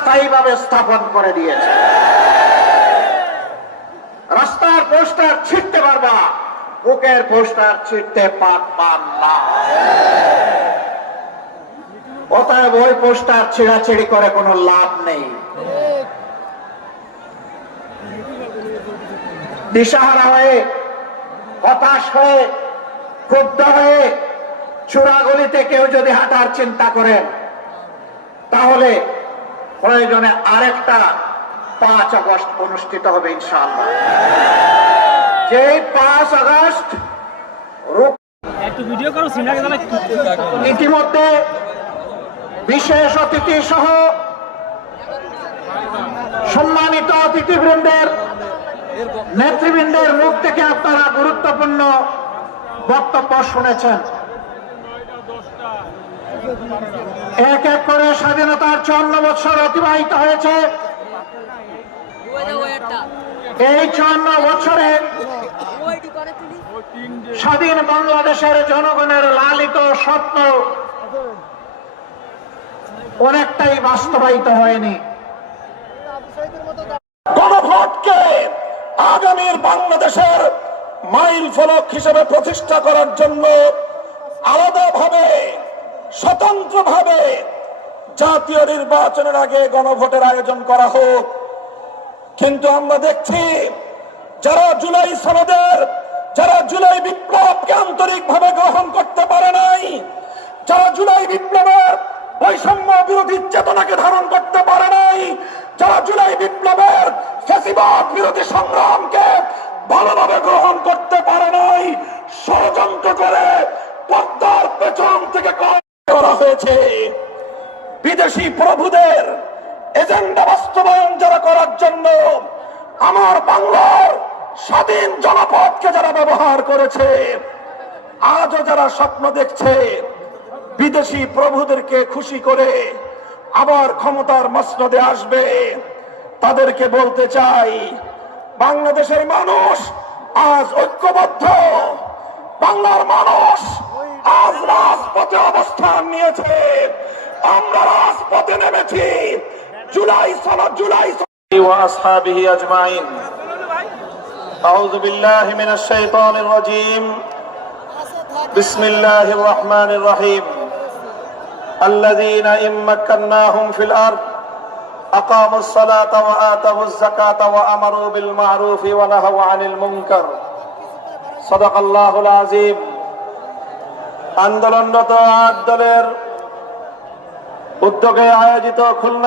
স্থায়ীভাবে স্থাপন করে দিয়েছে। রাস্তার পোস্টার ছিঁড়তে পারবা, বুকের পোস্টার ছিঁড়তে পারবা না। অতএব ওই পোস্টার ছিঁড়াছিঁড়ি করে কোনো লাভ নেই। দিশাহারা হয়ে, হতাশ হয়ে, ক্ষুব্ধ হয়ে চূড়াগলিতে কেউ যদি হাঁটার চিন্তা করেন, তাহলে প্রয়োজনে আরেকটা 5 আগস্ট অনুষ্ঠিত হবে ইনশাআল্লাহ। যেই 5 আগস্ট ইতিমধ্যে বিশেষ অতিথি সহ সম্মানিত অতিথিবৃন্দের, নেতৃবৃন্দের মুখ থেকে আপনারা গুরুত্বপূর্ণ বক্তব্য শুনেছেন। এক এক করে স্বাধীনতার 54 বছর অতিবাহিত হয়েছে। এই 54 বছরে স্বাধীন বাংলাদেশের জনগণের লালিত স্বপ্ন অনেকটাই বাস্তবায়িত হয়নি। গণভোটকে আগামীর বাংলাদেশের মাইল ফলক হিসেবে প্রতিষ্ঠা করার জন্য আলাদাভাবে, স্বতন্ত্রভাবে জাতীয় নির্বাচনের আগে গণভোটের আয়োজন করা হোক। কিন্তু আমরা দেখছি যারা জুলাই সনদের, যারা জুলাই বিপ্লবকে আন্তরিকভাবে গ্রহণ করতে পারে নাই, যারা জুলাই বিপ্লবের বৈষম্য বিরোধী চেতনাকে ধারণ করতে পারে নাই, যারা জুলাই বিপ্লবের ফ্যাসিবাদ বিরোধী সংগ্রামকে ভালোভাবে গ্রহণ করতে পারে নাই, ষড়যন্ত্র করে পর্দার পেছন থেকে করা হয়েছে। বিদেশি প্রভুদের এজেন্ডা বাস্তবায়ন যারা করার জন্য আমার বাংলার স্বাধীন জনপদকে যারা ব্যবহার করেছে, আজও যারা স্বপ্ন দেখছে বিদেশি প্রভুদেরকে খুশি করে আবার ক্ষমতার মসনদে আসবে, তাদেরকে বলতে চাই, বাংলাদেশের মানুষ আজ ঐক্যবদ্ধ। বাংলার মানুষ আজ রাজপথে অবস্থান নিয়েছে। আমরা রাজপথে নেমেছি। জুলাই সনদ, জুলাই وأصحابه أجمعين. أعوذ بالله من الشيطان الرجيم. بسم الله الرحمن الرحيم. الذين إن مكناهم في الأرض أقاموا الصلاة وآتوا الزكاة وأمروا بالمعروف ونهوا عن المنكر. صدق الله العظيم. আন্দোলনরত 8 দলের উদ্যোগে আয়োজিত খুলনা